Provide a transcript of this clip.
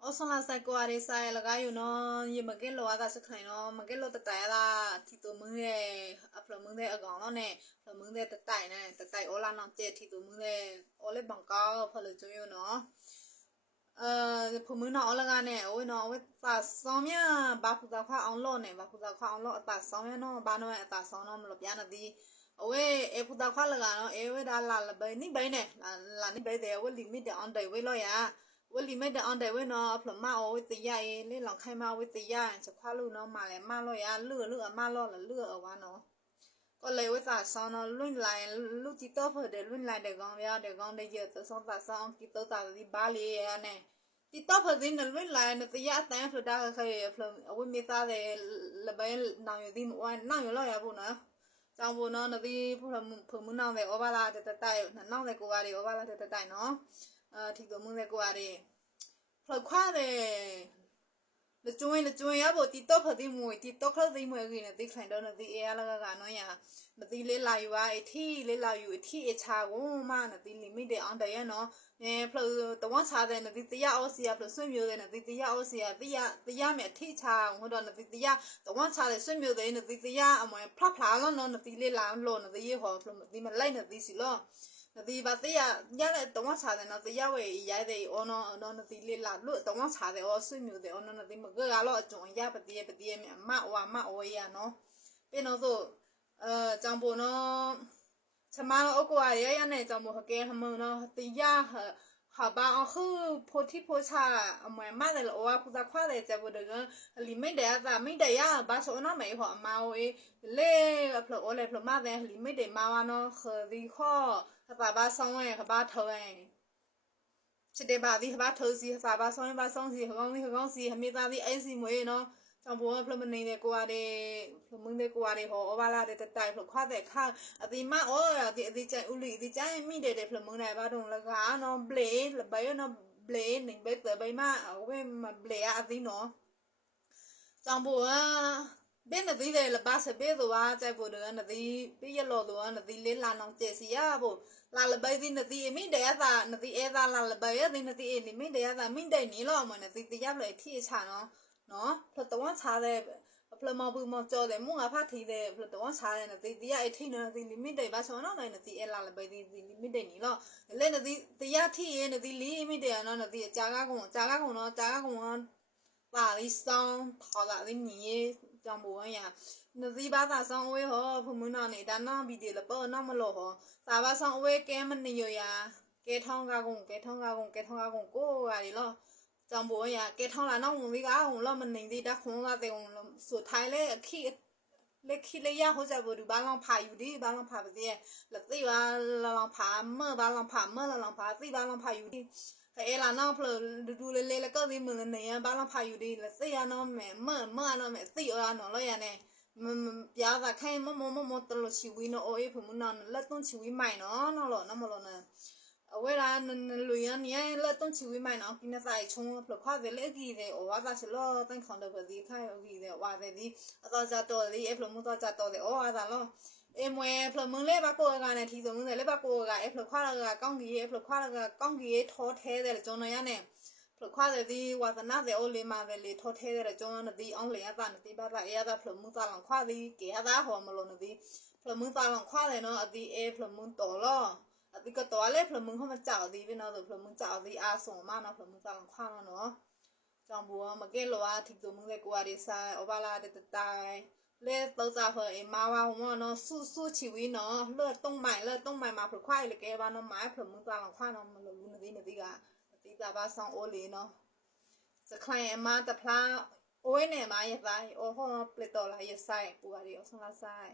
โอสลาไซกวาเรไซละกาอยู่เนาะยมเกลโลอาตาสไคเนาะมเกลโลตะไตลาที่ตัวมึงเด้อพลมึงเด้อกองเนาะเนี่ยพลมึงเด้ตะไตเนี่ยตะไตโอลาน้องเจที่ตัวมึงเด้โอเลบังกาพลจุอยู่เนาะเอ่อพมึงเนาะละกาเนี่ยโอ้ยเนาะเวตาซอมยาบาพุตาควาออนโลเนี่ยบาพุตาควาออนโลตาซอมยาเนาะบาเนาะตาซอมเนาะมลบยานะดีအဝဲအပူတာခွာလကနော်အဝဲဒါလာလဘိနိဘိနေလာလာနိဘိတဲ့ဝလီမီတဲ့အွန်ဒိုင်ဝဲလို့ရ ဝလီမီတဲ့အွန်ဒိုင်ဝဲနော်ဖလမအဝဲတရရေလေလောင်ခိုင်မဝဲတရစခွာလူနော်မလဲမလို့ရလူလူအမလို့လလူအဝါနော်ก็เลยว่าตาซอนลุ่นลายลูกจิตโตเผื่อเดลุ่นลายเด็กกองเดียวเด็กกองได้เยอะตัวสองตาซองกิโตตาที่บาลีอ่ะเนี่ยจิตโตเผื่อดินลุ่นลายเนี่ยตัวยัดแต่เผื่อได้เคยเผื่อเอาไว้มีตาเลยละใบนางอยู่ที่มั่วนั่งอยู่แล้วอย่าพูดนะ ကြောင်ဘုံနော်နဒီဖုံဖုံမနောင်းတဲ့ဩဘာလာတဲ့တိုင်နောင်းတဲ့ကိုပါရီဩဘာလာတဲ့တိုင်နော် အာထီကမုန်းတဲ့ကိုပါရီဖလောက်ခွာတဲ့လကျွင်းလကျွင်းရဖို့တီတော့ဖတိမွေတီတော့ခလသိမွေကြီးနဲ့တိခိုင်တော့နဒီအဲလာကကနော်ရနဒီလေးလာယူပါအထီလေးလာယူအထီအချာကိုမနဒီလီမိတဲ့အောင်တရနော်အဲဖလောက်တဝါချတဲ့နဒီတရားအောစီယာဖလောက်ဆွေမျိုးတဲ့နဒီတရားအောစီယာတရားတရားမဲ့အထီချာဟိုတော့နဒီတရားတဝါချတဲ့ဆွေမျိုးတဲ့နဒီတရားအမွေဖလဖလာလို့နော်နဒီလေးလာလို့နဒီရဟောဖလောက်ဒီမလိုက်နဒီစီလို့ နဒီဘာတေးရညလည်းတောင်းချတယ်နော်တရားဝဲရိုက်တယ်အော်နော်နော်နဒီလေးလာလို့တောင်းချတယ်အော်ဆွေမျိုးတယ်အော်နော်နဒီမကကတော့အကျုံရပတိပတိမြမဝါမအိုရနော်ပြီးတော့ဆိုအဲကြောင်ပေါ်နော်ချမတော့အကွာရရနဲ့ကြောင်ပေါ်ဟကဲဟမနော်တရားဟာဘာအခုဖိုတီဖိုချာအမွေမတယ်လောဝပူဇာခွာတယ်ကြဘူးတကလီမိတ်တယ်အသာမိတ်တယ်ရဘာဆိုနော်မေဟောအမ ဝေးလေဖလိုအိုလေဖလိုမတယ်လီမိတ်တယ်မဝါနော်ခဒီခောဘာဘာဆောင်ရဲဘာထောင်းရဲချစ်တယ်ပါဒီဘာထိုးစီဘာဘာဆောင်ရဲဘာဆောင်စီဟကောင်းစီဟကောင်းစီဟမေသားဒီအိစီမွေနော်ကြောင့်ဘောဖလမနေတဲ့ကိုရတဲ့ဖလမင်းတဲ့ကိုရတဲ့ဟောအဘလာတဲ့တိုင်ဖလခွာတဲ့ခါအဒီမအော်ဒီအဒီချိုင်ဦးလီဒီချိုင်မိတဲ့ဖလမင်းတဲ့ဘာတော့လကားနော်ဘလေလဘယနော်ဘလေနေဘက်ဘယ်မဝဲမဘလေအဒီနော်ကြောင့်ဘော ဘယ်နဒီလေလပါစဘေးတော့ကြိုက်ဖို့တော့နဒီပြရလို့တော့နဒီလေးလာနောင်ကျစီရဖို့လာလဘဲဒီနဒီမိတဲ့သာနဒီအဲသာလာလဘဲဒီနဒီအဲမိတဲ့သာမိတဲ့နီလို့မနဒီတရားလေထိချနော်နော်ဖလတော့ချာတဲ့ဖလမဘူးမကြောတဲ့မုငါဖတ်ထီတဲ့ဖလတော့ချာတဲ့နဒီတရားအထိနော်ဒီလိမိတဲ့ဘာဆိုနော်နဒီအဲလာလဘဲဒီဒီလိမိတဲ့နီလို့လေနဒီတရားထိရဲ့နဒီလီမိတဲ့နော်နဒီအကြာကကုံအကြာကကုံနော်ကြာကကုံပါလီဆောင်ထော်လာလိနီကြော င့်ဘဝရနဒီဘာသာဆောင်ဝဲဟောဖမှုနာနေတာနာဘီဒီလပေါ်နာမလို့ဟောသာဘာဆောင်ဝဲကဲမနေရရကဲထောင်းကကုံကဲထောင်းကကုံကဲထောင်းကကုံကိုရရီလို့ကြောင့်ဘဝရကဲထောင်းလာနောက်ဝင်ပြီးကကုံလို့မနေသေးတခုံးကတဲ့ကုံဆိုထိုင်လေအခီလက်ခိလေရဟောကြဘူးဘာလောင်ဖာယူဒီဘာလောင်ဖာပါစေလက်သိပါလောင်ဖာမဘာလောင်ဖာမလောင်ဖာသိဘာလောင်ဖာယူဒီ အဲလာနော်ဖလဒူဒူလေးလေးလည်းကောက်သေးမလို့နေရဘာလောင်ဖာယူဒီလက်သိရနော်မဲမမနော်မဲသိရနော်လို့ရနေမပြားကခိုင်မမမမတလို့ချီဝီနော်အေးဖမနော်လက်သွန်းချီဝီမိုင်နော်နော်လို့နော်မလို့နော်အဝဲလာလူရနေလက်သွန်းချီဝီမိုင်နော်ကိနဆိုင်ချုံဖလခွာတယ်လေကြီးတယ်ဩဝါသာချလောတန်ခွန်တော့ပဒီခိုင်ကြီးတယ်ဝါတယ်ဒီအတော့ကြတော့လေအဖလမတော့ကြတော့တယ်ဩဝါသာလော အမွေဖလမလေးပါကိုကနဲ့ထီစုံတယ်လေပါကိုကအဖလခွာကကောင်းကြီးအဖလခွာကကောင်းကြီးထောထဲတယ်ကျွန်တော်ရနေဖလခွာတဲ့ဒီဝါသနာတဲ့အိုလီမာတဲ့လေထောထဲတဲ့ကျွန်တော်ဒီအောင်လေအတာနတိပါပါအဲအတာဖလမှုသားလောင်ခွာဒီကေအတာဟောမလို့နဒီဖလမှုသားလောင်ခွာတယ်နော်အဒီအဲဖလမှုတော်လောအဒီကတော့လေဖလမှုဟမကြောက်ဒီဘီနော်ဖလမှုကြောက်ဒီအာဆုံမနော်ဖလမှုသားလောင်ခွာနော်ကြောင့်ဘောမကဲလောအထိတုံမှုတဲ့ကိုရီဆိုင်အဘလာတဲ့တိုင် လေတော့သာဟေအမဝါဝနော်ဆူဆူချီဝီနော်လွတ်တုံးမိုင်လွတ်တုံးမိုင်မှာဖခွိုင်လေကဲဘာနော်မိုင်ဖမှုသားလောင်ခွာနော်မလို့နဒီနဒီကဒီတာဘာဆောင်အိုလီနော်စခိုင်အမတဖလားအိုးနေမှာရတိုင်းအိုဟောပလက်တော်လာရဆိုင်ပူရီအဆုံးလာဆိုင်